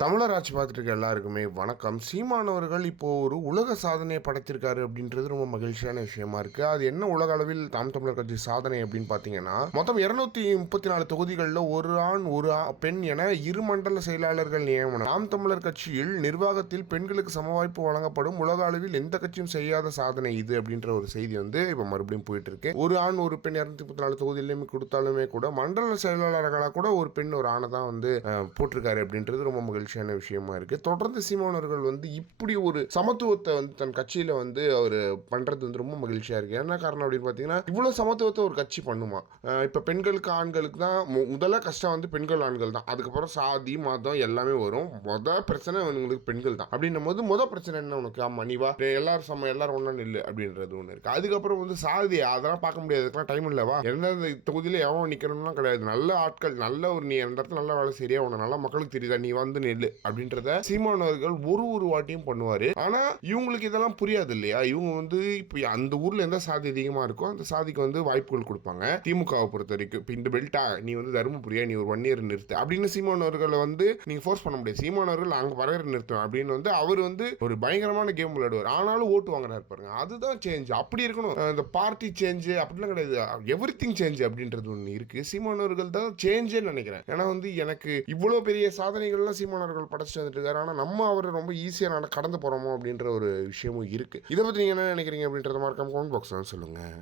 தமிழர் ஆட்சி பார்த்துட்டு எல்லாருக்குமே வணக்கம். சீமானவர்கள் இப்போது ஒரு உலக சாதனையை படைத்திருக்காரு அப்படின்றது ரொம்ப மகிழ்ச்சியான விஷயமா இருக்கு. அது என்ன உலக அளவில் தாம் தமிழர் கட்சி சாதனை அப்படின்னு பார்த்தீங்கன்னா மொத்தம் இருநூத்தி முப்பத்தி நாலு தொகுதிகளில் ஒரு ஆண் ஒரு ஆ- பெண் என இரு மண்டல செயலாளர்கள் நியமனம். தாம் தமிழர் கட்சியில் நிர்வாகத்தில் பெண்களுக்கு சமவாய்ப்பு வழங்கப்படும் உலக அளவில் எந்த கட்சியும் செய்யாத சாதனை இது அப்படின்ற ஒரு செய்தி வந்து இப்போ மறுபடியும் போயிட்டு இருக்கு ஒரு ஆண் ஒரு பெண் இரநூத்தி முப்பத்தி நாலு தொகுதியிலுமே கொடுத்தாலுமே கூட மண்டல செயலாளர்களாக கூட ஒரு பெண் ஒரு ஆணை தான் வந்து போட்டிருக்காரு அப்படின்றது ரொம்ப மகிழ்ச்சி மகிழ்ச்சியான விஷயமா இருக்குது தொடர்ந்து சீமானவர்கள் வந்து இப்படி ஒரு சமத்துவத்தை வந்து தன் கட்சியில் வந்து அவர் பண்ணுறது வந்து ரொம்ப மகிழ்ச்சியாக இருக்குது என்ன காரணம் அப்படின்னு பார்த்தீங்கன்னா இவ்வளோ சமத்துவத்தை ஒரு கட்சி பண்ணுமா? இப்போ பெண்களுக்கு ஆண்களுக்கு தான் மு- முதல்ல கஷ்டம் வந்து பெண்கள் ஆண்கள் தான். அதுக்கப்புறம் சாதி மதம் எல்லாமே வரும். மொதல் பிரச்சனை இவங்களுக்கு பெண்கள் தான். அப்படின்னும் போது மொதல் பிரச்சனை என்ன உனக்கு? ஆமாம் நீ வா. எல்லாரும் சம எல்லாரும் ஒன்றா நில்லு அப்படின்றது ஒன்று இருக்குது அதுக்கப்புறம் வந்து சாதி அதெல்லாம் பார்க்க முடியாது. அதுக்கெல்லாம் டைம் இல்லைவா எந்தெந்த தொகுதியில் எவன் நிக்கணும்லாம் கிடையாது. நல்ல ஆட்கள் நல்ல ஒரு நீ அந்த இடத்துல நல்ல வேலை சரியா உன நல்லா மக்களுக்கு தெரியுதா? நீ வந்து நெல்லு அப்படின்றத சீமானவர்கள் ஒரு ஒரு வாட்டியும் பண்ணுவாரு. ஆனா இவங்களுக்கு இதெல்லாம் புரியாது இல்லையா? இவங்க வந்து இப்போ அந்த ஊர்ல எந்த சாதி அதிகமா இருக்கோ அந்த சாதிக்கு வந்து வாய்ப்புகள் கொடுப்பாங்க. திமுகவை பொறுத்த வரைக்கும். இப்போ இந்த பெல்ட்டா நீ வந்து தருமபுரியா நீ ஒரு ஒன் இயர் நிறுத்து. அப்படின்னு சீமானவர்களை வந்து நீங்க ஃபோர்ஸ் பண்ண முடியாது. சீமானவர்கள் அங்க வரையற நிறுத்தும் அப்படின்னு வந்து அவர் வந்து ஒரு பயங்கரமான கேம் விளையாடுவார். ஆனாலும் ஓட்டு வாங்குறாரு பாருங்க. அதுதான் சேஞ்ச் அப்படி இருக்கணும். இந்த பார்ட்டி சேஞ்ச் அப்படிலாம் கிடையாது. எவ்ரி திங் சேஞ்ச் அப்படின்றது ஒன்று இருக்கு. சீமானவர்கள் தான் சேஞ்சே நினைக்கிறேன். ஏன்னா வந்து எனக்கு இவ்வளோ பெரிய சாதனைகள்லாம் அவர்கள் படைச்சிட்டு வந்துட்டு இருக்காரு ஆனால் நம்ம அவரை ரொம்ப ஈஸியாக நட கடந்து போகிறோமோ அப்படின்ற ஒரு விஷயமும் இருக்குது இதை பற்றி நீங்கள் என்ன நினைக்கிறீங்க அப்படின்றத மறக்காம கமெண்ட் பாக்ஸ் சொல்லுங்கள்